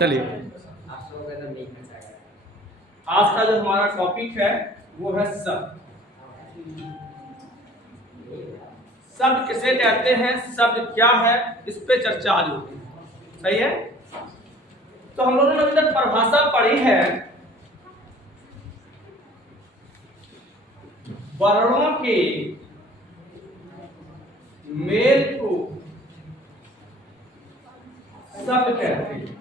चलिए, आज का जो हमारा टॉपिक है वो है शब्द। शब्द किसे कहते हैं, शब्द क्या है, इस पे चर्चा आज होगी। सही है। तो हम लोगों ने अभी तक परिभाषा पढ़ी है वर्णों के मेल को शब्द कहते हैं।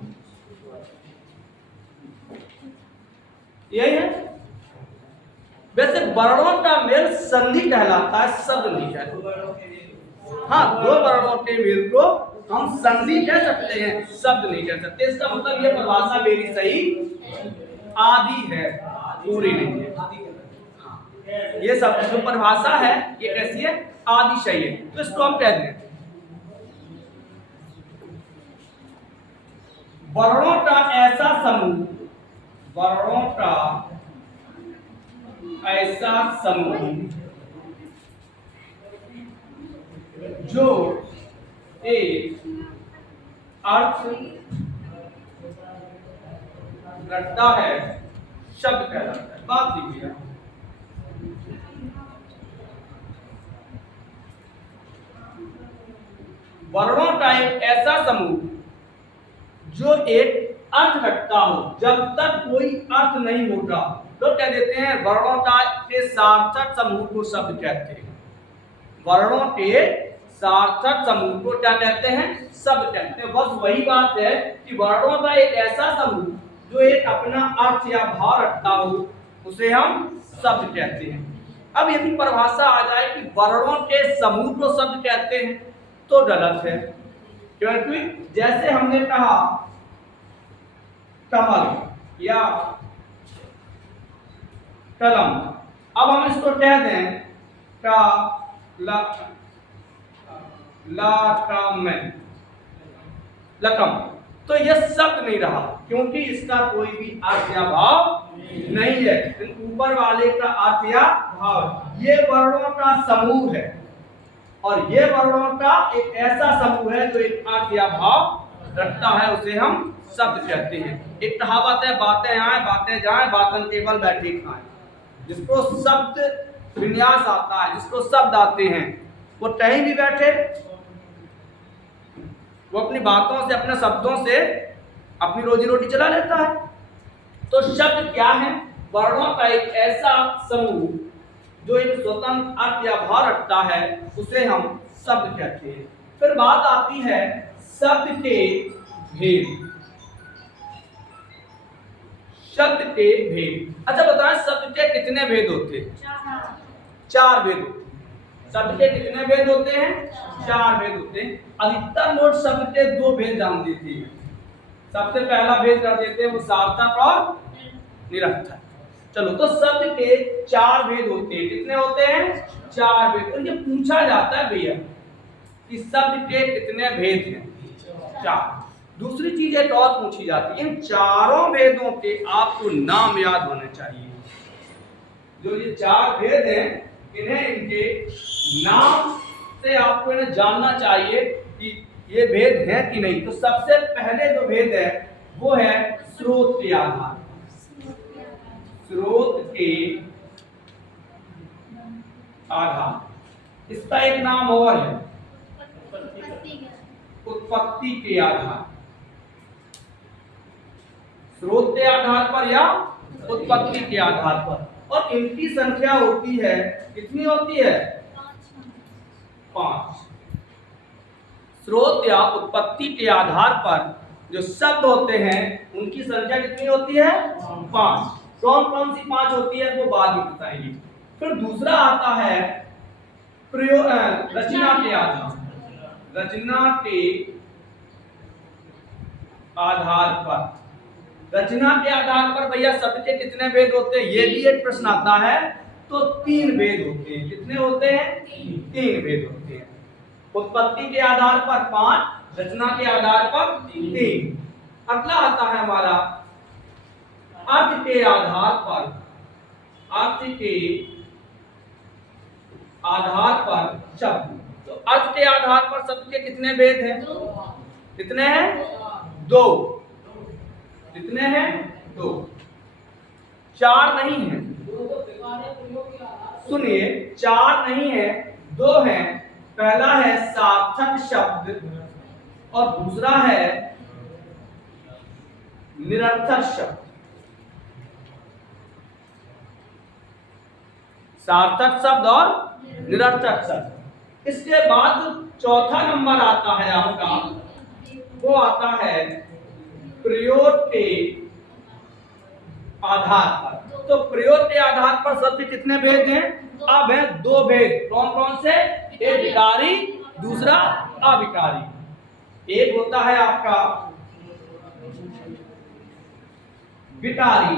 यही है। वैसे वर्णों का मेल संधि कहलाता है, शब्द नहीं कहलाता। हाँ, दो वर्णों के मेल को हम संधि कह सकते हैं, शब्द नहीं कह सकते। इसका मतलब ये परिभाषा मेरी सही आदि है, पूरी नहीं है। ये सब जो परिभाषा है ये कैसी है, आदि सही है, तो इसको हम कह दें वर्णों का ऐसा समूह, वर्णों का ऐसा समूह जो एक अर्थ रखता है, शब्द कहलाता है। बात लिखिए, वर्णों का एक ऐसा समूह जो एक अर्थ रखता हो। जब तक कोई अर्थ नहीं होता तो क्या देते हैं, वर्णों का के सार्थक समूह को शब्द कहते हैं। वर्णों के सार्थक समूह को क्या कहते हैं, शब्द कहते हैं। बस वही बात है कि वर्णों का एक ऐसा समूह जो एक अपना अर्थ या भाव रखता हो उसे हम शब्द कहते हैं। अब यदि परिभाषा आ जाए कि वर्णों के समूह को शब्द कहते हैं तो गलत है, क्योंकि जैसे हमने कहा कमल या कलम, अब हम इसको कह दें का लकम, तो यह शब्द नहीं रहा, क्योंकि इसका कोई भी अर्थ या भाव नहीं है। ऊपर वाले का अर्थ या भाव, ये वर्णों का समूह है और ये वर्णों का एक ऐसा समूह है जो एक अर्थ या भाव रखता है, उसे हम शब्द कहते हैं। एक कहावत है, बातें आए बातें जाएं, बातन केवल बैठी खाएं। जिसको शब्द विन्यास आता है, जिसको शब्द आते हैं, वो कहीं भी बैठे वो अपनी बातों से, अपने शब्दों से अपनी रोजी रोटी चला लेता है। तो शब्द क्या है, वर्णों का एक ऐसा समूह जो एक स्वतंत्र अर्थ या भाव रखता है, उसे हम शब्द कहते हैं। फिर बात आती है शब्द के भेद। शब्द के भेद, अच्छा बताएं, शब्द के कितने भेद होते हैं? चार भेद होते हैं। शब्द के कितने भेद होते हैं? चार भेद होते हैं। अधिकतर लोग शब्द के दो भेद जान देते हैं। सबसे पहला भेद कर देते हैं वो सार्थक और निरर्थक। चलो, तो शब्द के चार भेद होते हैं। कितने होते हैं? चार भेद। और ये पूछा जाता है भैया कि शब्द के कितने भेद हैं? चार। दूसरी चीज एक और पूछी जाती है, इन चारों भेदों के आपको नाम याद होने चाहिए। जो ये चार भेद हैं, इन्हें इनके नाम से आपको इन्हें जानना चाहिए कि ये भेद हैं कि नहीं। तो सबसे पहले जो भेद है वो है स्रोत के आधार। स्रोत के आधार, इसका एक नाम और है उत्पत्ति के आधार। स्रोत के आधार पर या उत्पत्ति के आधार पर, और इनकी संख्या होती है, कितनी होती है? 5। स्रोत या उत्पत्ति के आधार पर जो शब्द होते हैं उनकी संख्या कितनी होती है? 5। कौन कौन सी 5 होती है वो बाद में बताएंगे। फिर दूसरा आता है रचना के आधार। रचना के आधार पर, रचना के आधार पर भैया शब्द के कितने भेद होते हैं, ये भी एक प्रश्न आता है। तो 3 भेद होते हैं। कितने होते हैं? 3 भेद होते हैं। उत्पत्ति के आधार पर 5, रचना के आधार पर 3। अगला आता है हमारा अर्थ के आधार पर। अर्थ के आधार पर शब्द, तो अर्थ के आधार पर शब्द के कितने भेद हैं? कितने हैं? 2। कितने हैं? 2। 4 नहीं है, सुनिए, 4 नहीं है, 2 है। पहला है सार्थक शब्द और दूसरा है निरर्थक शब्द। सार्थक शब्द और निरर्थक शब्द। इसके बाद जो चौथा नंबर आता है आपका, वो आता है प्रयोग के आधार पर। तो प्रयोग के आधार पर शब्द कितने भेद हैं? अब है 2 भेद। कौन कौन से? एक विकारी, दूसरा अविकारी। एक होता है आपका विकारी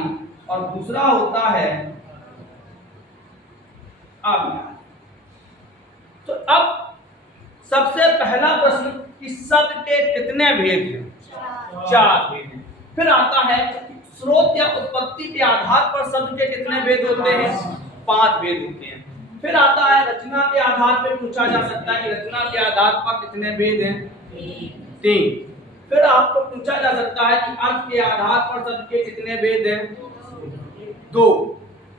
और दूसरा होता है अविकारी। तो अब सबसे पहला प्रश्न कि शब्द के कितने भेद हैं? 4 भेद हैं। फिर आता है स्रोत या उत्पत्ति के आधार पर शब्द के कितने भेद होते हैं? 5 भेद होते हैं। फिर आता है रचना के आधार पर पूछा जा सकता है कि रचना के आधार पर कितने भेद हैं? 3। फिर आपको पूछा जा सकता है कि अर्थ के आधार पर शब्द के कितने भेद हैं? 2।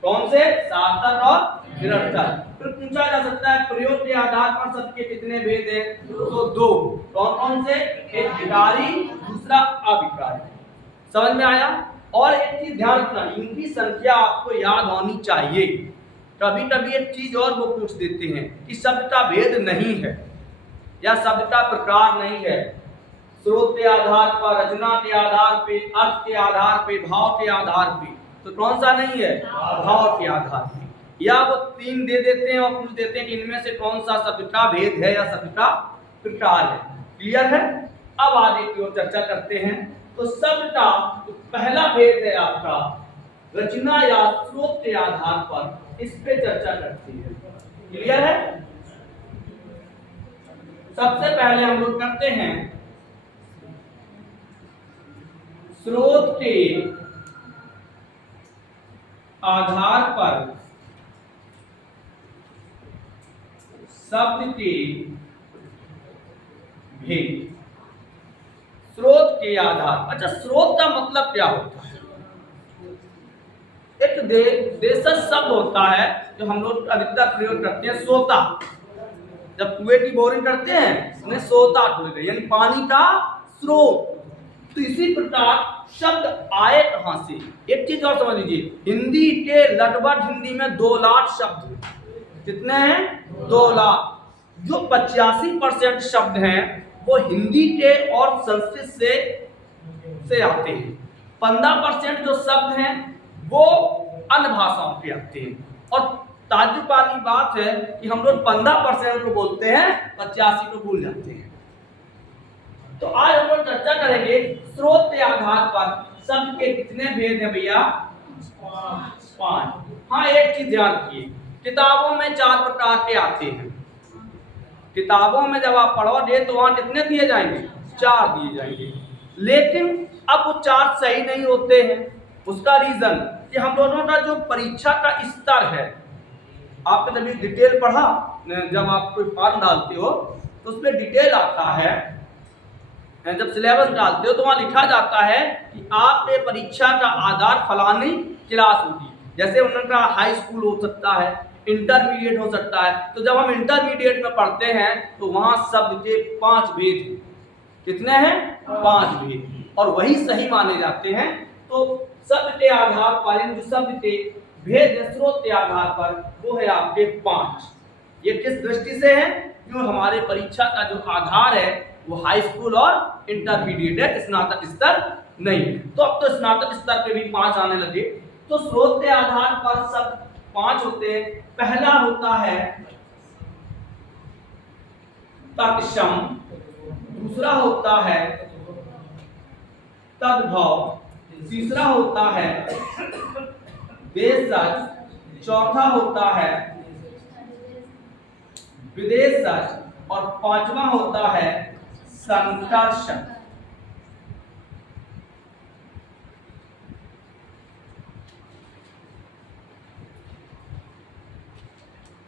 कौन से? सार्थक और निरर्थक। फिर पूछा जा सकता है प्रयोग के आधार पर शब्द के कितने भेद हैं? तो 2। कौन कौन से? एक विकारी, दूसरा अविकारी। समझ में आया? और एक चीज ध्यान रखना, इनकी संख्या आपको याद होनी चाहिए। कभी कभी एक चीज और वो पूछ देते हैं कि शब्द का भेद नहीं है या शब्द का प्रकार नहीं है। स्रोत के आधार पर, रचना के आधार पे, अर्थ के आधार पे, भाव के आधार पे। तो कौन सा नहीं है? भाव के आधार पे। या वो 3 दे देते हैं और पूछ देते हैं कि इनमें से कौन सा शब्द का भेद है या शब्द का प्रकार है। क्लियर है? अब आगे की ओर चर्चा करते हैं। तो शब्द का तो पहला भेद है आपका रचना या स्रोत के आधार पर, इस पे चर्चा करती है। क्लियर है? सबसे पहले हम लोग करते हैं स्रोत के आधार पर शब्द के भेद। स्रोत के आधार। अच्छा, स्रोत का मतलब क्या होता है? एक देशज शब्द होता है जो हम लोग अधिकतर प्रयोग करते हैं, सोता। जब कुएं की बोरिंग करते हैं उन्हें सोता बोलते हैं, यानी पानी का स्रोत। तो इसी प्रकार शब्द आए कहां से? एक चीज और समझ लीजिए, हिंदी के लगभग हिंदी में 2 लाख शब्द हैं। कितने हैं? 2 लाख। जो 85% शब्द हैं वो हिंदी के और संस्कृत से आते हैं। 15% जो शब्द हैं वो अन्य भाषाओं के आते हैं। और ताज्जुब वाली बात है कि हम लोग 15% को बोलते हैं, 85 को भूल जाते हैं। तो आज हम लोग चर्चा करेंगे स्रोत के आधार पर शब्द के कितने भेद हैं भैया? 5। हाँ, एक चीज ध्यान रखिए, किताबों में 4 प्रकार के आते हैं। किताबों में जब आप पढ़ोगे तो वहां कितने दिए जाएंगे? 4 दिए जाएंगे। लेकिन अब वो 4 सही नहीं होते हैं। उसका रीजन कि हम लोगों का जो परीक्षा का स्तर है, आपने जब डिटेल पढ़ा, जब आप कोई फॉर्म डालते हो तो उसमें डिटेल आता है। जब सिलेबस डालते हो तो वहाँ लिखा जाता है कि आपके परीक्षा का आधार फलानी क्लास होगी। जैसे उनका हाई स्कूल हो सकता है, इंटरमीडिएट हो सकता है। तो जब हम इंटरमीडिएट में पढ़ते हैं तो वहाँ शब्द के 5 भेद हैं। कितने हैं? 5 भेद, और वही सही माने जाते हैं। तो शब्द के आधार पर, इन जो शब्द के भेद स्रोत के आधार पर, वो है आपके 5। ये किस दृष्टि से है? क्यों हमारे परीक्षा का जो आधार है वो हाई स्कूल और इंटरमीडिएट है, स्नातक स्तर नहीं है। तो अब तो स्नातक स्तर पे भी 5 आने लगे। तो स्रोत के आधार पर शब्द 5 होते हैं। पहला होता है तत्सम, दूसरा होता है तद्भव, तीसरा होता है देशज, चौथा होता है विदेशज, और 5वां होता है संकर्षण।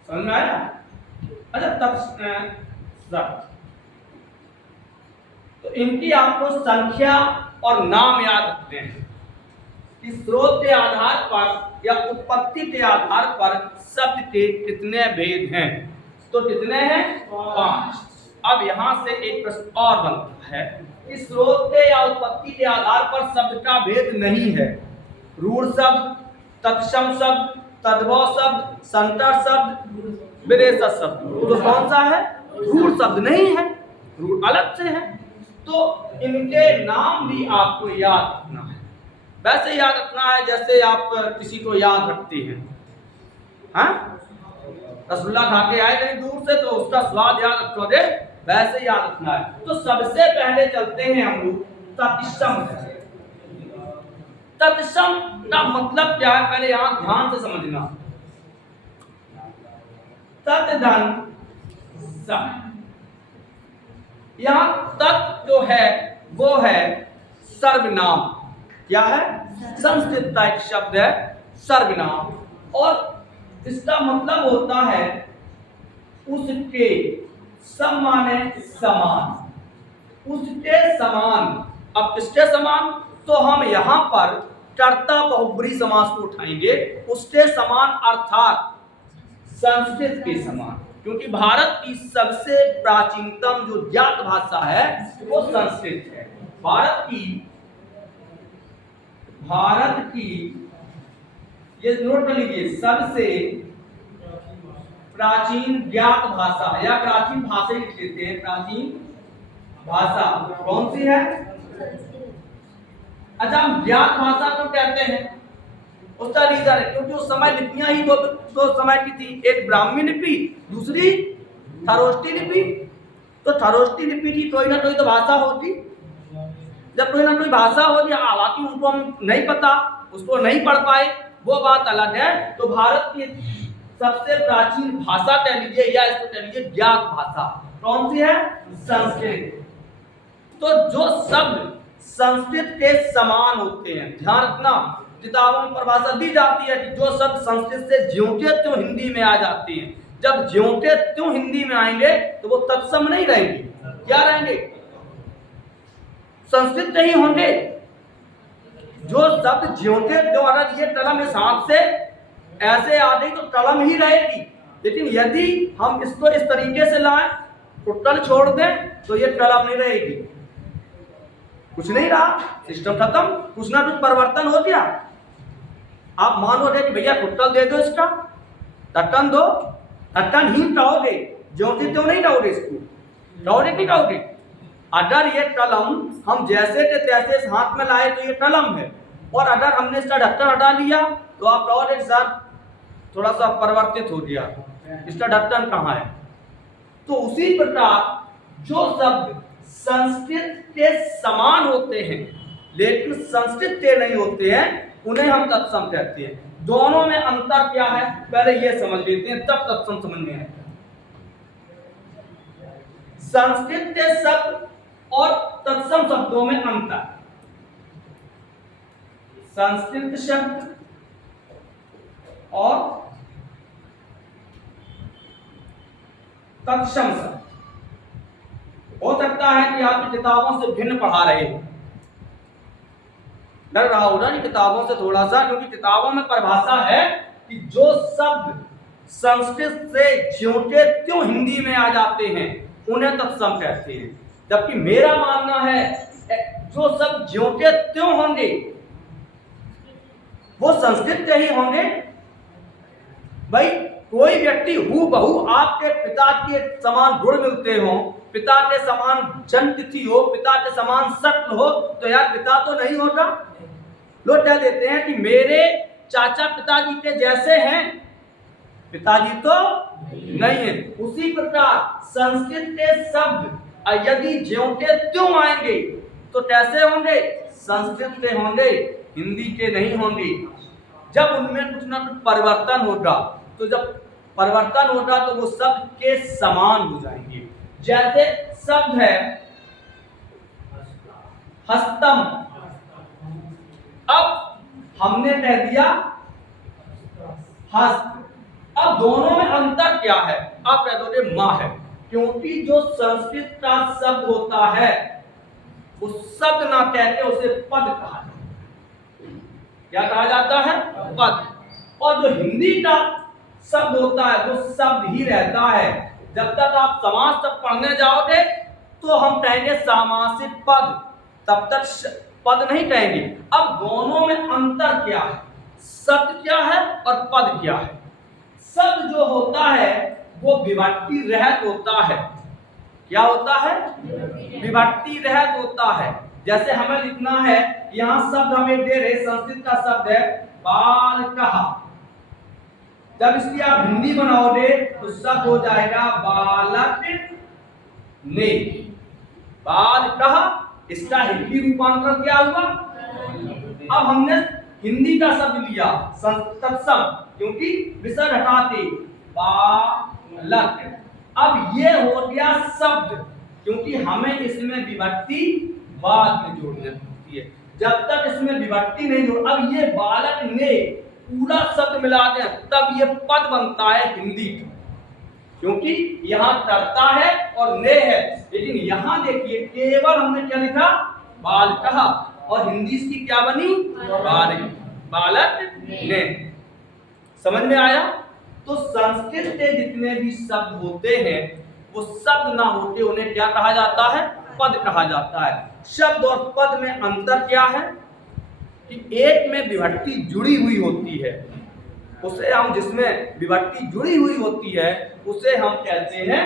समझ में आया? अच्छा, तो इनकी आपको संख्या और नाम याद रखते हैं कि स्रोत के आधार पर या उत्पत्ति के आधार पर शब्द के कितने भेद हैं। तो कितने हैं? 5। अब यहां से एक प्रश्न और बनता है कि स्रोत के या उत्पत्ति के आधार पर शब्द का भेद नहीं है। रूढ़ शब्द, तत्सम शब्द, तद्भव शब्द, संकर शब्द, विशेषण शब्द, तो कौन सा है? रूढ़ शब्द नहीं है, रूढ़ अलग से है। तो इनके नाम भी आपको याद रखना है। वैसे याद रखना है जैसे आप किसी को याद रखते हैं। हाँ, रसगुल्ला खा के आए कहीं दूर से तो उसका स्वाद याद रखोगे, वैसे याद रखना है। तो सबसे पहले चलते हैं हम लोग तत्सम। तत्सम का मतलब क्या है, पहले यहां ध्यान से समझना। तत् धन सम, यहां तत् जो है वो है सर्वनाम। क्या है? संस्कृत का एक शब्द है सर्वनाम, और इसका मतलब होता है उसके, सम माने समान, उसके समान। अब किसके समान? तो हम यहां पर कर्ता बहुब्री समास को उठाएंगे, उसके समान अर्थात संस्कृत के समान, क्योंकि भारत की सबसे प्राचीनतम जो ज्ञात भाषा है वो संस्कृत है। भारत की ये नोट कर लीजिए, सबसे प्राचीन ज्ञात भाषा या प्राचीन भाषा लिख लेते हैं। प्राचीन भाषा कौन सी है? अच्छा, हम ज्ञात भाषा को कहते हैं, उसका रीजन है क्योंकि उस समय लिपियां ही दो समय की थी, एक ब्राह्मी लिपि, दूसरी खरोष्टी लिपि। तो खरोष्टी लिपि की कोई ना कोई तो भाषा होती, जब कोई ना कोई भाषा होती, हालांकि उनको हम नहीं पता, उसको नहीं पढ़ पाए, वो बात अलग है। तो भारत की सबसे प्राचीन भाषा कह लीजिए या इसको कह लीजिए ज्ञात भाषा कौन सी है? संस्कृत। तो जो शब्द संस्कृत के समान होते हैं, ध्यान रखना, किताबों में परिभाषा दी जाती है कि जो शब्द संस्कृत से ज्यों के त्यों हिंदी में आ जाती हैं, जब ज्यों के त्यों हिंदी में आएंगे तो वो तत्सम नहीं रहेंगे। क्या रहेंगे? संस्कृत नहीं होंगे। जो शब्द ज्यों के त्यों, अगर ये कलम इस हाथ से ऐसे आ गई तो कलम ही रहेगी, लेकिन यदि हम इसको इस तरीके से लाएं, टुटल छोड़ दें तो ये कलम नहीं रहेगी। कुछ नहीं रहा, सिस्टम खत्म, कुछ ना कुछ परिवर्तन हो गया। आप मान लो कि भैया टुटल दे दो, इसका ढक्कन दो, ढक्कन ही रहोगे, ज्यों की त्यों नहीं रहोगे, इसको रहोगे नहीं रहोगे। अगर ये कलम हम जैसे के तैसे इस हाथ में लाए तो ये कलम है, और अगर हमने इसका ढक्कन हटा लिया तो आप रहोगे सर थोड़ा सा परिवर्तित हो गया, इसका ढक्कन कहाँ है। तो उसी प्रकार जो शब्द संस्कृत के समान होते हैं लेकिन संस्कृत के नहीं होते हैं, उन्हें हम तत्सम कहते हैं। दोनों में अंतर क्या है पहले ये समझ लेते हैं, तब तत्सम समझ में आएगा। संस्कृत के शब्द और तत्सम शब्दों में अंतर। संस्कृत शब्द और तत्सम शब्द हो सकता है कि आपकी किताबों से भिन्न पढ़ा रहे हो, लग रहा होगा कि किताबों से थोड़ा सा, क्योंकि किताबों में परिभाषा है कि जो शब्द संस्कृत से ज्यों के त्यों हिंदी में आ जाते हैं उन्हें तत्सम कहते हैं, जबकि मेरा मानना है जो शब्द ज्यों के त्यों होंगे वो संस्कृत के ही होंगे। भाई कोई व्यक्ति हूबहू आपके पिता के समान गुण मिलते हो, पिता के समान जन्म तिथि हो, पिता के समान शक्ल हो, तो यार पिता तो नहीं होगा। लोग कह देते हैं कि मेरे चाचा पिताजी के जैसे हैं, पिताजी तो नहीं है। उसी प्रकार संस्कृत के शब्द यदि ज्यों के त्यों आएंगे तो कैसे होंगे? संस्कृत के होंगे, हिंदी के नहीं होंगे। जब उनमें कुछ ना कुछ परिवर्तन होगा, तो जब परिवर्तन होगा तो वो शब्द के समान हो जाएंगे। जैसे शब्द है हस्तम, अब हमने कह दिया हस्त, अब दोनों में अंतर क्या है? आप कह दोगे मां है, क्योंकि जो संस्कृत का शब्द होता है उस शब्द ना कह के उसे पद कहा जाता है। क्या कहा जाता है? पद। और जो हिंदी का शब्द होता है वो शब्द ही रहता है। जब तक आप समास तक पढ़ने जाओगे तो हम कहेंगे सामासिक पद, तब तक पद नहीं कहेंगे। अब दोनों में अंतर क्या है? शब्द क्या है और पद क्या है? शब्द जो होता है वो विभक्ति रहित होता है। क्या होता है? विभक्ति रहित होता है। जैसे हमें लिखना है, यहाँ शब्द हमें दे रहे, संस्कृत का शब्द है बालकः। जब इसकी आप हिंदी बनाओगे तो शब्द हो जाएगा बालक ने। बालकः, इसका हिंदी रूपांतरण क्या हुआ? अब हमने हिंदी का शब्द लिया तत्सम, क्योंकि विसर्ग हटाते बालक। अब ये हो गया शब्द, क्योंकि हमें इसमें विभक्ति बाद में जोड़नी होती है। जब तक इसमें विभक्ति नहीं जोड़, अब ये बालक ने पूरा शब्द मिला दें तब ये पद बनता है हिंदी का, क्योंकि यहाँ करता है और ने है। लेकिन यहाँ देखिए केवल हमने क्या लिखा? बालकः, और हिंदी इसकी क्या बनी? बालक ने। समझ में आया? तो संस्कृत के जितने भी शब्द होते हैं वो शब्द ना होते उन्हें क्या कहा जाता है? पद कहा जाता है। शब्द और पद में अंतर क्या है कि एक में विभक्ति जुड़ी हुई होती है, उसे हम, जिसमें विभक्ति जुड़ी हुई होती है उसे हम कहते हैं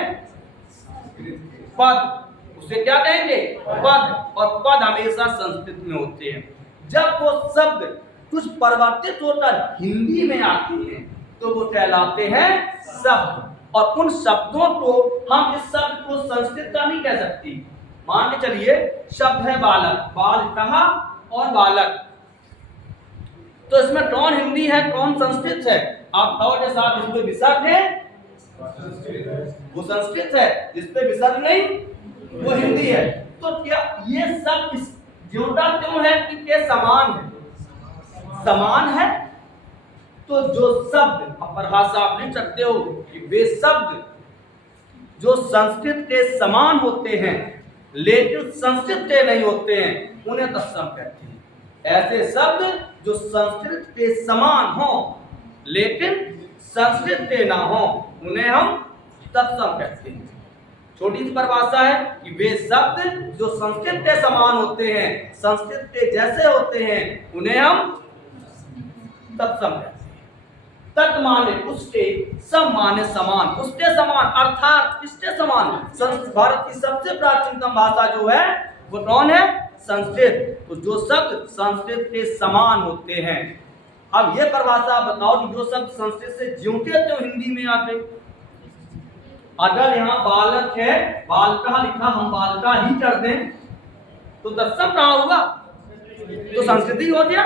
पद। उसे क्या कहेंगे? पद। और पद हमेशा संस्कृत में होते हैं। जब वो शब्द कुछ परिवर्तित होकर हिंदी में आते हैं तो वो कहलाते हैं शब्द। और उन शब्दों को हम, इस शब्द को संस्कृत का नहीं कह सकती। मान के चलिए शब्द है बालक, बालकः और बालक, तो इसमें कौन हिंदी है कौन संस्कृत है? आप कहोगे साहब जिसपे विसर्ग है वो संस्कृत है, जिसपे विसर्ग नहीं वो हिंदी है। तो क्या ये सब जोड़ा क्यों है कि ये समान है? समान है तो जो शब्द परिभाषा आप लिख सकते हो कि वे शब्द जो संस्कृत के समान होते हैं लेकिन संस्कृत के नहीं होते हैं उन्हें तत्सम कहते हैं। ऐसे शब्द जो संस्कृत के समान हो लेकिन संस्कृत के ना हो उन्हें हम तत्सम कहते हैं। छोटी सी परिभाषा है कि वे शब्द जो संस्कृत के समान होते हैं, संस्कृत के जैसे होते हैं, उन्हें हम तत्सम कहते हैं। तत् माने उसके, सम माने समान, उसके समान, अर्थात किसके समान? भारत की सबसे प्राचीनतम भाषा जो है वो कौन है? संस्कृत। तो जो शब्द संस्कृत के समान होते हैं। अब ये परिभाषा बताओ कि जो शब्द संस्कृत से ज्यों के त्यों हिंदी में आते। अगर यहाँ बालक है, बालकः लिखा, हम बालका ही कर दें तो तत्सम कहाँ होगा? तो संस्कृत ही हो गया।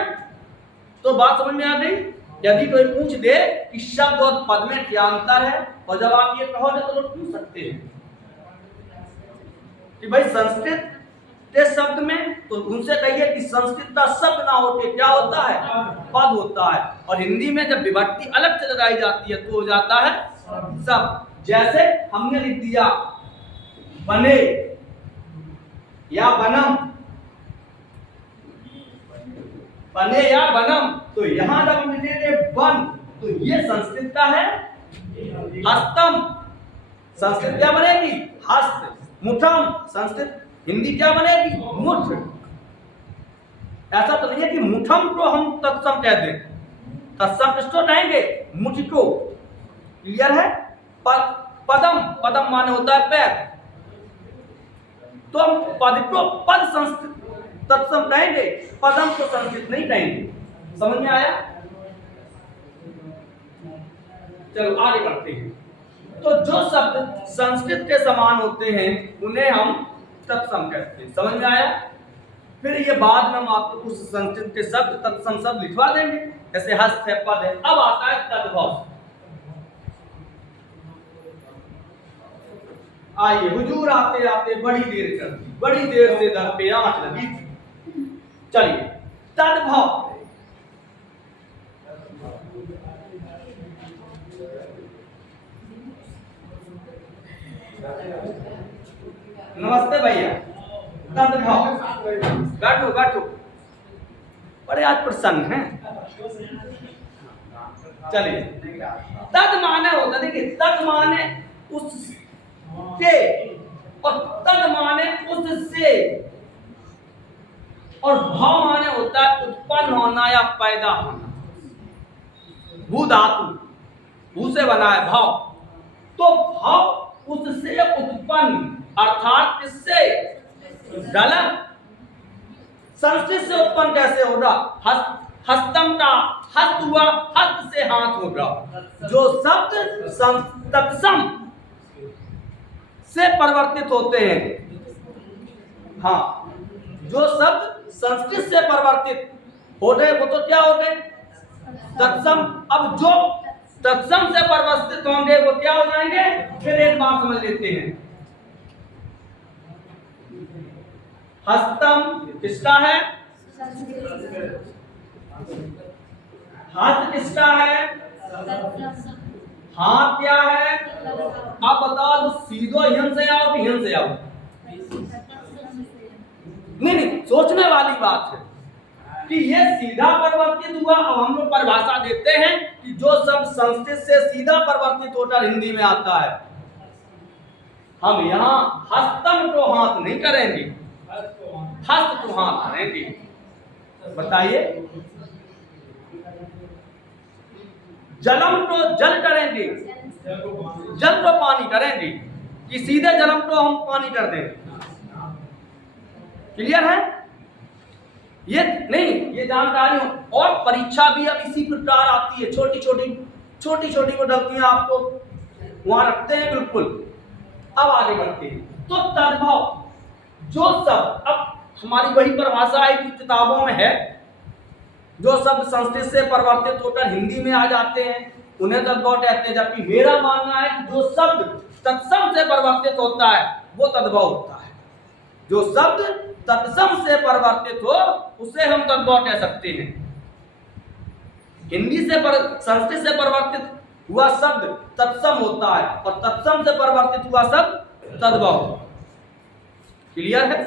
तो बात समझ में आ गई? यदि कोई पूछ दे कि शब्द और पद में क्या अंतर है, और जब आप ये कहोगे तो लोग पूछ सकते हैं कि भाई संस्कृत के शब्द में, तो उनसे कहिए कि संस्कृत का शब्द ना होके क्या होता है? पद होता है। और हिंदी में जब विभक्ति अलग से लगाई जाती है तो हो जाता है शब्द। जैसे हमने लिख दिया बने या बनम, बने या बनम, तो यहां जब हम लिखेंगे बन तो ये संस्कृत का है हस्तम। संस्कृत क्या बनेगी? हस्त। मुठम, संस्कृत हिंदी क्या बनेगी? मुठ। ऐसा तो नहीं है कि मुठम को हम तत्सम कह दें। तत्सम किसको कहेंगे? मुठ को। क्लियर है? पदम, पदम माने होता है पैर, तो हम पद को पद संस्कृत तत्सम कहेंगे, पदम को संस्कृत नहीं कहेंगे। समझ में आया? चलो आगे बढ़ते हैं। तो जो शब्द संस्कृत के समान होते हैं उन्हें हम तत्सम कहते हैं। समझ में आया? फिर ये बाद में हम आपको कुछ संस्कृत के शब्द तत्सम शब्द लिखवा देंगे, जैसे हस्त है, पद है। अब आता है तद्भव। आइए, हुजूर आते आते बड़ी देर कर दी, बड़ी देर से दर पे आंच लगी थी। चलिए तद्भव। नमस्ते भैया। तद्भव। बैठो बैठो, बड़े आज प्रसन्न हैं। चलिए, तद माने होता है, देखिए तद माने उसके और तद माने उससे और भाव माने होता है उत्पन्न होना या पैदा होना। भू धातु, भू से बना है भाव, तो भाव उससे उत्पन्न अर्थात किससे? गलत। संस्कृत से उत्पन्न कैसे होगा? हस्तम का हस्त हुआ, हस्त से हाथ होगा। जो शब्द तत्सम से परिवर्तित होते हैं, हाँ, जो शब्द संस्कृत से परिवर्तित हो गए वो तो क्या हो गए? तत्सम। अब जो तत्सम से परिवर्तित होंगे वो क्या हो जाएंगे? फिर एक बात समझ लेते हैं। हस्तम किसका है? हाथ किसका है? हाथ क्या है? आप बताओ, जो सीधो यन से आओ कि यन से आओ? नहीं, सोचने वाली बात है कि ये सीधा परिवर्तित हुआ। अब हम लोग परिभाषा देते हैं कि जो शब्द संस्कृत से सीधा परिवर्तित होकर हिंदी में आता है, हम यहाँ हस्तम को हाथ नहीं करेंगे, हस्त को हाथ करेंगे। बताइए, जलम को जल करेंगे, जल को पानी करेंगे, कि सीधे जलम को हम पानी कर दें? क्लियर है? ये नहीं, ये जानकारी हो। और परीक्षा भी अब इसी प्रकार आती है, छोटी छोटी को गलतियां आपको वहां रखते हैं बिल्कुल। अब आगे बढ़ते हैं। तो तद्भव, जो शब्द, अब हमारी वही परिभाषा है कि किताबों में है, जो शब्द संस्कृत से परिवर्तित होकर हिंदी में आ जाते हैं उन्हें तद्भव कहते हैं। जबकि मेरा मानना है कि जो शब्द तत्सम से परिवर्तित होता है वो तद्भव होता है। जो शब्द तत्सम से परिवर्तित हो उसे हम तद्भव कह सकते हैं। हिंदी से संस्कृत से परिवर्तित हुआ शब्द तत्सम होता है और तत्सम से परिवर्तित हुआ शब्द तद्भव। क्लियर है?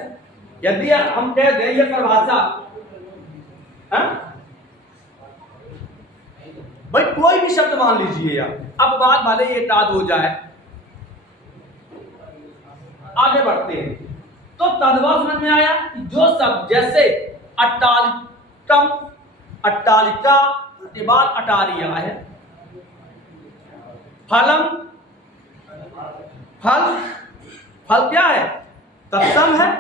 यदि हम कह दें ये परिभाषा, भाई कोई भी शब्द मान लीजिए यार, अब बात भले ये याद हो जाए। आगे बढ़ते हैं। तो तद्भव समझ में आया कि जो शब्द जैसे अट्टालिकम, अट्टालिका के बाद अटारिया है, फलम, फल, फल क्या है? तत्सम है,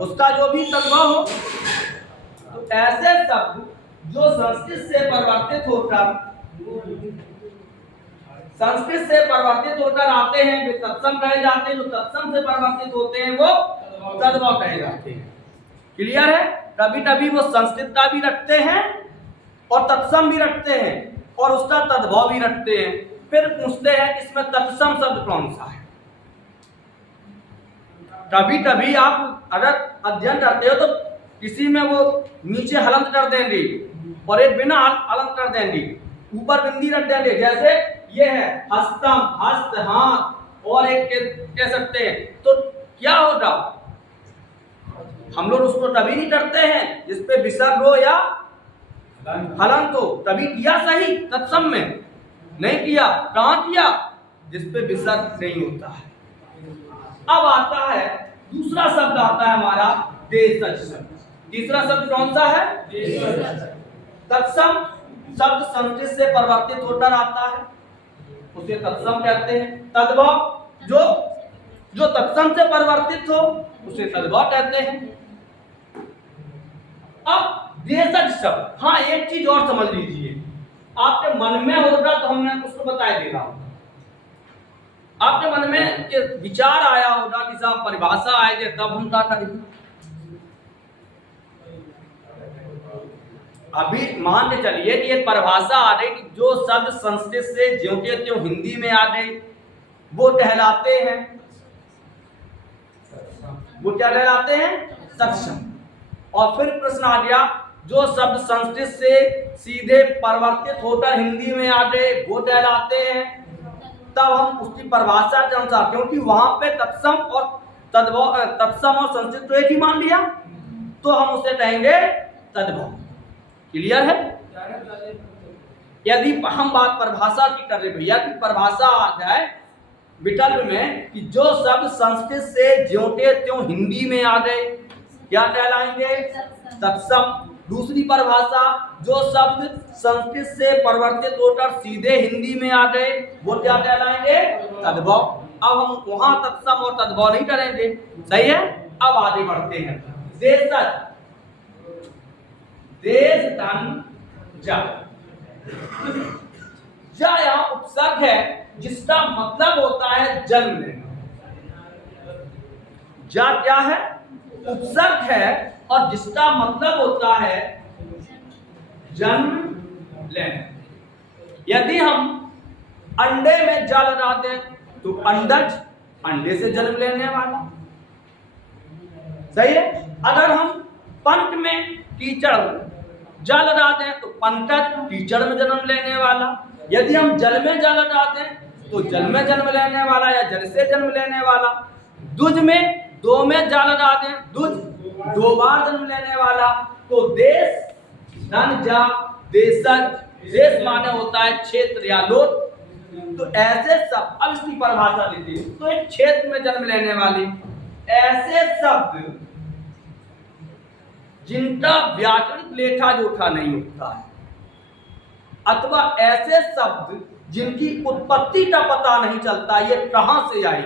उसका जो भी तद्भव हो। तो ऐसे शब्द जो संस्कृत से परिवर्तित होकर आते हैं वे तत्सम कहे जाते हैं। जो तत्सम से परिवर्तित होते हैं वो तद्भव कहे जाते हैं। क्लियर है? कभी कभी वो संस्कृत का भी रखते हैं और तत्सम भी रखते हैं और उसका तद्भव भी रखते हैं। फिर पूछते हैं कि इसमें तत्सम शब्द कौन सा है। कभी कभी आप अगर अध्ययन करते हो तो किसी में वो नीचे हलंत कर देंगे और एक बिना हलंत कर देंगे, ऊपर बिंदी रख देंगे। जैसे ये है हस्तम, हस्त हाथ, और एक कह सकते हैं। तो क्या होगा? हम लोग उसको तभी नहीं करते हैं जिसपे विसर्ग हो या हलंत हो। तभी किया सही, तत्सम में नहीं किया। कहां किया? जिसपे विसर्ग नहीं होता है। अब आता है दूसरा शब्द, आता है हमारा देशज शब्द। तीसरा शब्द कौन सा है? तत्सम शब्द संस्कृत से परिवर्तित होकर आता है, उसे तत्सम कहते हैं। तद्भव जो तत्सम से परिवर्तित हो उसे तद्भव कहते हैं। अब देशज शब्द, हाँ एक चीज और समझ लीजिए, आपके मन में होगा तो हमने उसको बता देगा। आपके मन में ये विचार आया होगा कि साहब परिभाषा आएगी तब हम क्या करेंगे। अभी मान के चलिए कि एक परिभाषा आ गई कि जो शब्द संस्कृत से ज्यों के त्यों हिंदी में आ गए वो कहलाते हैं, वो क्या कहलाते हैं? तत्सम। और फिर प्रश्न आ गया, जो शब्द संस्कृत से सीधे परिवर्तित होकर हिंदी में आ गए वो कहलाते हैं। तब हम उसकी परिभाषा के अनुसार, क्योंकि वहां पे तत्सम और तत्सम और संस्कृत तो एक ही मान लिया, तो हम उसे कहेंगे तद्भव। क्लियर है? यदि हम बात परिभाषा की कर रहे भैया कि परिभाषा आ जाए विकल्प में कि जो शब्द संस्कृत से ज्यों त्यों हिंदी में आ गए क्या कहलाएंगे? तत्सम। दूसरी परिभाषा, जो शब्द संस्कृत से परिवर्तित होकर सीधे हिंदी में आ गए वो क्या कहलाएंगे? तद्भव। अब हम वहां तत्सम और तद्भव नहीं करेंगे, सही है? अब आगे बढ़ते हैं। देशज, देश धन जा, जा यहां उपसर्ग है जिसका मतलब होता है जन्म लेना। जा क्या है? उपसर्ग है और जिसका मतलब होता है जन्म लेना। यदि हम अंडे में जा लगा दें तो अंडज, अंडे से जन्म लेने वाला, सही है? अगर हम पंख में कीचड़ जा लगा दें तो पंकज, कीचड़ में जन्म लेने वाला। यदि हम जल में जा लगा दें तो जल में जन्म लेने वाला या जल से जन्म लेने वाला। दुज में, दो में जा लगा दें, दुज, दो बार जन्म लेने वाला। तो देश धन जा, देशज, देश माने होता है क्षेत्र या लोक। तो ऐसे सब, अब इसकी परिभाषा देते हैं, तो एक क्षेत्र में जन्म लेने वाले ऐसे शब्द जिनका व्याकरणिक लेखा जोखा नहीं होता है, अथवा ऐसे शब्द जिनकी उत्पत्ति का पता नहीं चलता ये कहां से आए।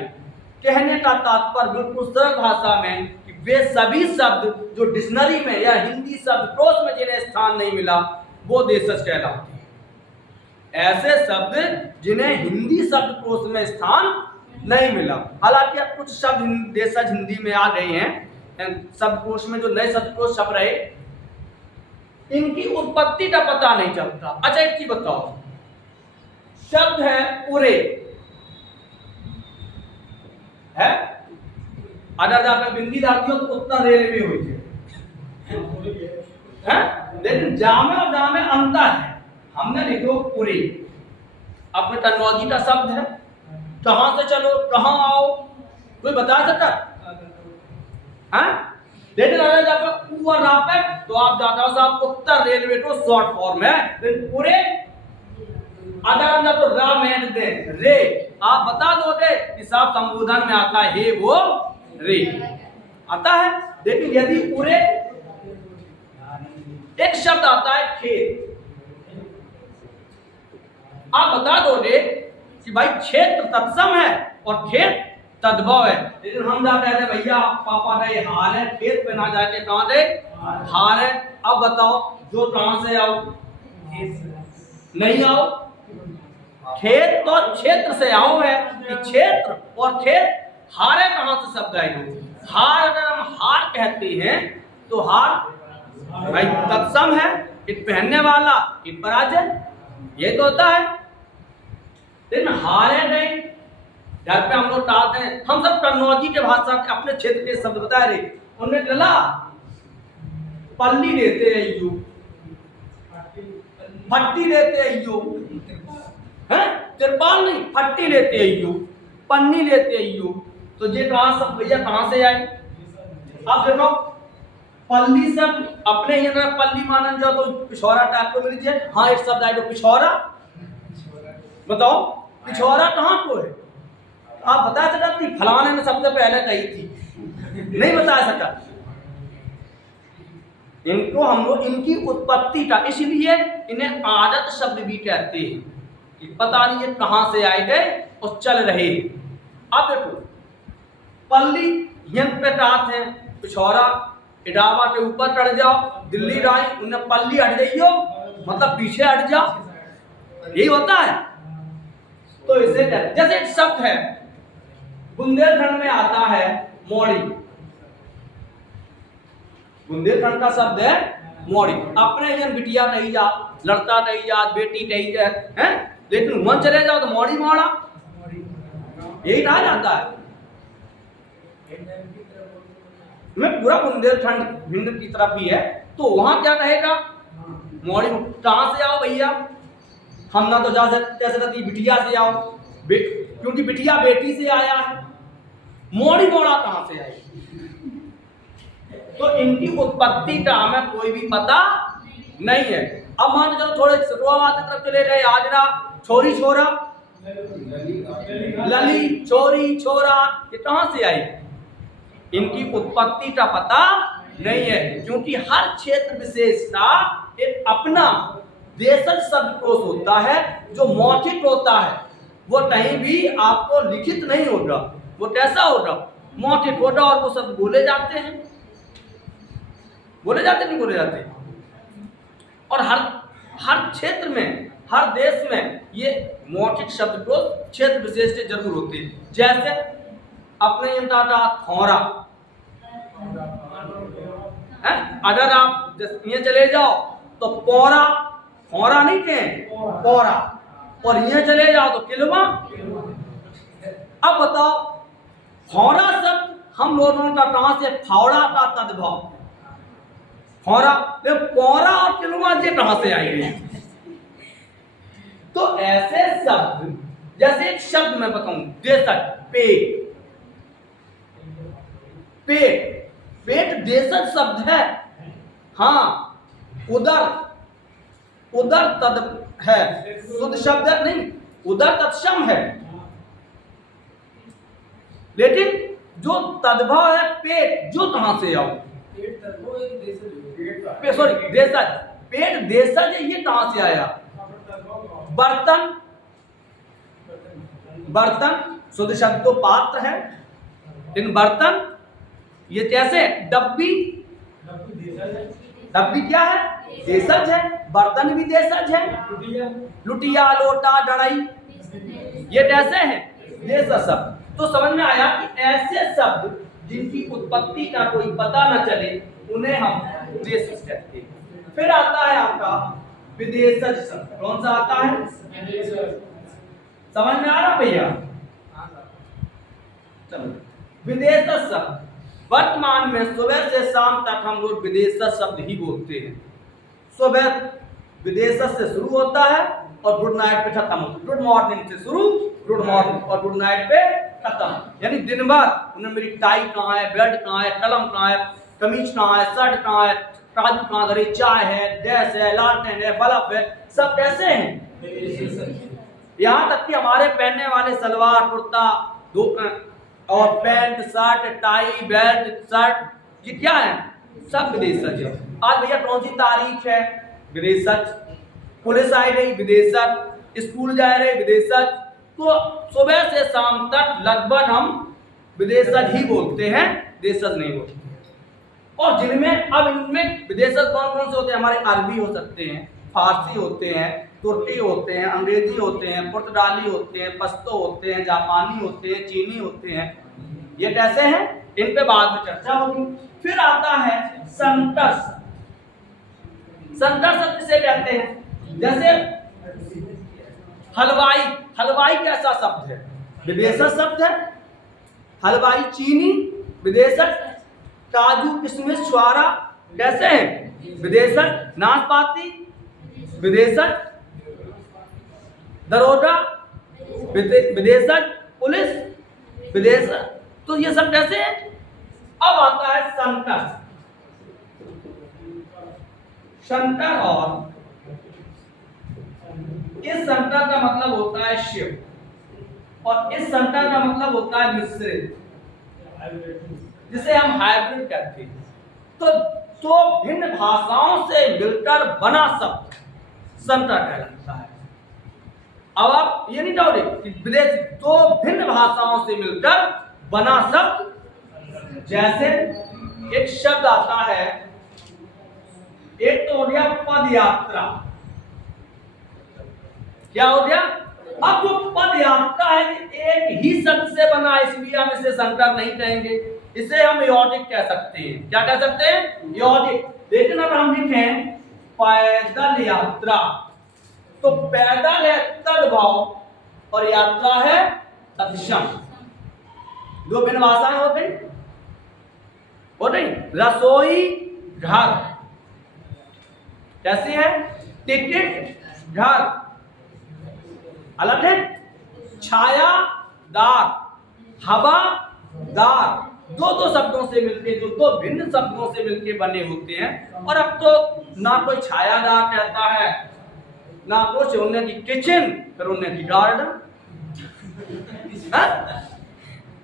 कहने का तात्पर्य बिल्कुल सरल भाषा में कि वे सभी शब्द जो डिक्शनरी में या हिंदी शब्दकोश में जिन्हें स्थान नहीं मिला वो देशज कहलाते हैं। ऐसे शब्द जिन्हें हिंदी शब्दकोश में स्थान नहीं मिला। हालांकि अब कुछ शब्द देशज हिंदी में आ गए हैं शब्दकोश में, जो नए शब्दकोश छप रहे, इनकी उत्पत्ति का पता नहीं चलता। अच्छा एक चीज बताओ, शब्द है उरे, है? अगर जाकर बिंदी डालती हो तो उत्तर रेलवे हुई है, लेकिन जामे और जामे अंतर है। हमने लिखो उरे, अपने टर्मिनोलॉजी का शब्द है, कहां से चलो कहां आओ कोई बता सकता है? लेकिन अगर जाकर ऊ और रा पे तो आप जाता हो साहब उत्तर रेलवे को शॉर्ट फॉर्म है। लेकिन पूरे अगर हम जाकर रा में दे रे, आप बता दोगे कि साहब संबोधन में आता है हे वो रे आता है। लेकिन यदि पूरे एक शब्द आता है खेत, आप बता दोगे कि भाई क्षेत्र तत्सम है और खेत तद्भव है। लेकिन हम जा कहते हैं भैया पापा गए हार है, खेत पे ना जाके कहां गए? हार है। अब बताओ जो कहां से आओ? नहीं आओ, खेत तो क्षेत्र से आओ है कि क्षेत्र और खेत हारे कहां से शब्द आएंगे? हार, अगर हम हार कहते हैं तो हार भाई तत्सम है, इत पहनने वाला, इत पराजय, ये तो होता है। लेकिन हारे नहीं, घर पे हम लोग कहते हैं, हम सब टर्मिनोलॉजी के भाषा अपने क्षेत्र के शब्द बता रहे, उन्हें डला पल्ली लेते हैं यू, फट्टी लेते हैं यू, हैं? तिरपाल नहीं, फट्टी लेते हैं यू, पन्नी लेते हैं यू। तो ये कहां सब भैया कहां से आई? अब देखो पल्ली सब अपने ही अगर पल्ली मानन जाओ तो पिछौरा टाइप को मिल जाए। हाँ एक शब्द आएगा पिछौरा, बताओ पिछौरा कहां को है? आप बता सकते कि फलाने ने सबसे पहले कही थी? नहीं बता सकता। इनको हम लोग इनकी उत्पत्ति का, इसलिए इन्हें आदत शब्द भी कहते हैं कि पता नहीं ये कहां से आए गए और चल रहे। अब देखो पल्ली यंत्र पे टात है, पिछौरा इटावा के ऊपर चढ़ जाओ, दिल्ली राई उन्हें पल्ली हट जाइयो मतलब पीछे हट जाओ, यही होता है। तो इसे कहते, जैसे एक शब्द है बुंदेलखंड में आता है मौड़ी, बुंदेलखंड का शब्द है मौड़ी। अपने जन बिटिया नहीं जा, लड़का नहीं जा, बेटी नहीं जा, हैं? लेकिन वहां चले जाओ तो मौड़ी मौड़ा, यही कहा जाता है। मैं पूरा बुंदेलखंड भिंड की तरफ ही है, तो वहां क्या कहेगा? मौड़ी। कहां से आओ भैया? हम ना तो जा सकते बिटिया से आओ, क्योंकि बिटिया बेटी से आया है। मोड़ी मोड़ा कहां से आई? तो इनकी उत्पत्ति का हमें कोई भी पता नहीं है। अब मान के चलो थोड़े शुरुआत की तरफ चले गए, आजरा, छोरी छोरा, लली, छोरी छोरा, ये कहां से आई? इनकी उत्पत्ति का पता नहीं है, क्योंकि हर क्षेत्र विशेष का एक अपना देशज शब्दकोश होता है जो मौखिक होता है। वो कहीं भी आपको लिखित नहीं होगा, वो कैसा होगा? मौखिक होगा, और वो शब्द बोले जाते हैं, बोले जाते नहीं बोले जाते। और हर क्षेत्र में, हर देश में ये मौखिक शब्द को क्षेत्र विशेष के जरूर होते हैं। जैसे अपने यहाँ का खौरा है, अगर आप ये चले जाओ तो पौरा, खौरा नहीं कहें, पौरा, और ये चले जाओ तो किलवा। अब बताओ, खौरा शब्द हम लोगों का कहां से? फावड़ा का तद्भव, खौरा। पौरा और किलवा ये कहां से आएंगे? तो ऐसे शब्द, जैसे एक शब्द मैं बताऊं, देशज, पेट, पेट, पेट देशज शब्द है। हाँ, उदर, उदर तद है, शुद्ध शब्द नहीं, उदर तत्सम है। लेकिन जो तद्भव है पेट, जो कहां से आओ? सॉरी, देशज, पेट देशज, ये कहां से आया? बर्तन, बर्तन शुद्ध शब्द तो पात्र है, लेकिन बर्तन ये कैसे? डब्बी, डब्बी क्या है? देशज है। बर्तन भी देशज है। लुटिया, लोटा, डड़ई, ये कैसे हैं? देशज शब्द। तो समझ में आया कि ऐसे शब्द जिनकी उत्पत्ति का कोई पता न चले, उन्हें हम देशज कहते हैं। फिर आता है आपका विदेशज शब्द। कौन सा आता है? समझ में आ रहा भैया? चलो, विदेशज शब्द वर्तमान में सुबह से शाम तक हम लोग विदेशज शब्द ही बोलते हैं। सुबह विदेशज से शुरू होता है और गुड नाइट पे खत्म होता है। गुड मॉर्निंग से शुरू, गुड मॉर्निंग, और गुड नाइट पे खत्म। यानी दिन भर उन्हें मेरी टाई कहाँ है, बेल्ट कहाँ है, कलम कहाँ है, कमीज कहाँ है, शर्ट कहाँ है, काजू कहाँ धरे, चाय है, गैस है, लालटेन है, बल्ब है, सब कैसे हैं? यहाँ तक कि हमारे पहनने वाले सलवार, कुर्ता, और pant, shirt, tie, belt, shirt, ये क्या है? सब विदेशज है। आज भैया कौन सी तारीख है? विदेशज। पुलिस आई रही, विदेशज। स्कूल जा रहे, विदेशज। तो सुबह से शाम तक लगभग हम विदेशज ही बोलते हैं, देशज नहीं बोलते। और जिनमें, अब इनमें विदेशज कौन कौन से होते हैं? हमारे अरबी हो सकते हैं, फारसी होते हैं, तुर्की होते हैं, अंग्रेजी होते हैं, पुर्तगाली होते हैं, पश्तो होते हैं, जापानी होते हैं, चीनी होते हैं। ये कैसे हैं? इन पे बाद में चर्चा होगी। फिर आता है संकर शब्द। संकर शब्द किसे कहते हैं? जैसे हलवाई, हलवाई कैसा शब्द है? विदेशज शब्द है। हलवाई, चीनी विदेशज। काजू, किशमिश, छुआरा कैसे हैं? विदेशज। नाशपाती विदेशज। दरोगा विदेशज। पुलिस विदेशज। तो ये सब कैसे हैं? अब आता है संकर। संकर, और इस संकर का मतलब होता है शिव, और इस संकर का मतलब होता है मिश्रित, जिसे हम हाइब्रिड कहते हैं। तो भिन्न भाषाओं से मिलकर बना शब्द संकर कहलाता है। अब आप ये नहीं कहोगे कि विदेश, दो भिन्न भाषाओं से मिलकर बना शब्द। जैसे एक शब्द आता है, एक तो हो गया पद यात्रा। क्या हो गया? अब जो पद यात्रा है एक ही शब्द से बना, इसलिए हम इसे संकर नहीं कहेंगे, इसे हम यौगिक कह सकते हैं। क्या कह सकते हैं? यौगिक। लेकिन अगर हम लिखें पैदल यात्रा, तो पैदल है तद्भव और यात्रा है तत्सम। दो भिन्न भाषाएं हो गई, हो नहीं? रसोई घर कैसी है? टिकट घर अलग है। छायादार, हवा दार दो दो शब्दों से मिलके, जो दो भिन्न शब्दों से मिलके बने होते हैं। और अब तो ना कोई छायादार कहता है, ना कुछ, उन्हें की किचन, फिर उन्हें की गार्डन।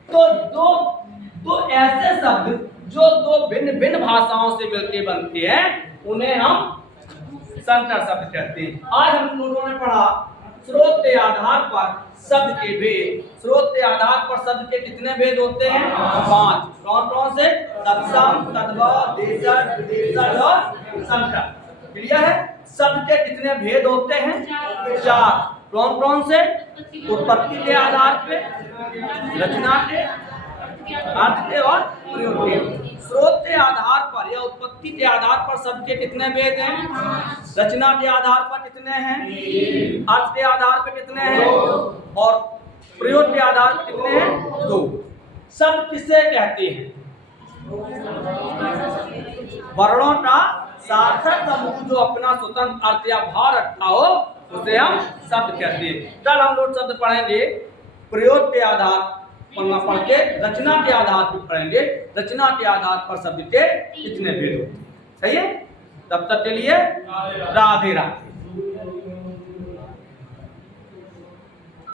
तो दो ऐसे शब्द जो दो भिन्न भिन्न भाषाओं से मिलके बनते हैं, उन्हें हम संकर शब्द कहते हैं। आज हम लोगों ने पढ़ा स्रोत के आधार पर शब्द के भेद। स्रोत के आधार पर शब्द के कितने भेद होते हैं? 5। कौन कौन से? तत्सम, तद्भव, देशज, विदेशज और संकर। क्लियर है? शब्द के कितने भेद होते हैं? 4। कौन कौन से? उत्पत्ति के आधार पे, रचना के, अर्थ के और प्रयोग के। स्रोत के आधार पर या उत्पत्ति के आधार पर शब्द के कितने भेद हैं? रचना के आधार पर कितने हैं? अर्थ के आधार पर कितने हैं? और प्रयोग के आधार पर कितने हैं? 2। शब्द किसे कहते हैं? वर्णों का सार्थक समूह जो अपना स्वतंत्र अर्थ या भाव रखता हो, उसे हम शब्द कहते हैं। कल हम लोग शब्द पढ़ेंगे प्रयोग के आधार पढ़ना पढ़ के, रचना के आधार पर पढ़ेंगे रचना के आधार पर शब्द के कितने भेद होते हैं। सही है? तब तक के लिए राधे राधे।